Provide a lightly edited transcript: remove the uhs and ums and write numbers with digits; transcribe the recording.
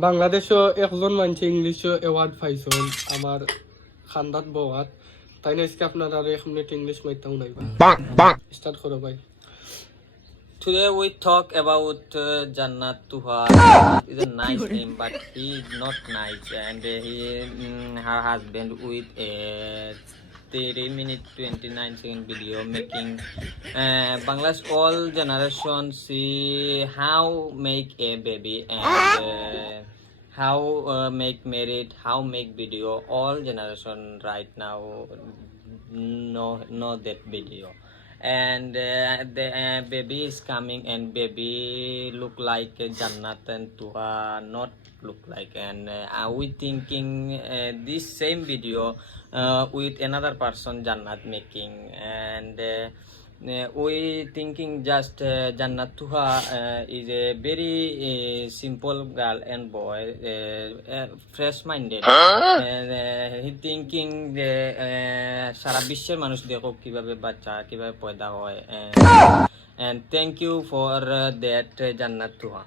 বাংলাদেশও একজন মানুষ ইংলিশ অ্যাওয়ার্ড পাইছেন আমার খান্দাত বওয়াত তাই না আজকে আপনারা আর 1 মিনিট ইংলিশ মাইতাও নাইবা স্টার্ট করো ভাই Today we talk about Jannat Tuha. Is a nice name, but he is not nice, and her husband with a 3 minute 29-second video making Bangladesh all generation see how make a baby and how make married, how make video. All generation right now know that video. And the baby is coming and baby look like Jannat and Tuha not look like, and we thinking this same video with another person Jannat making, and we thinking just Jannat Tuha is a very simple girl and boy, fresh minded, and he thinking the সারা বিশ্বের মানুষ দেখো কিভাবে বাচ্চা কিভাবে পয়দা হয়, and thank you for that Jannat Tuha.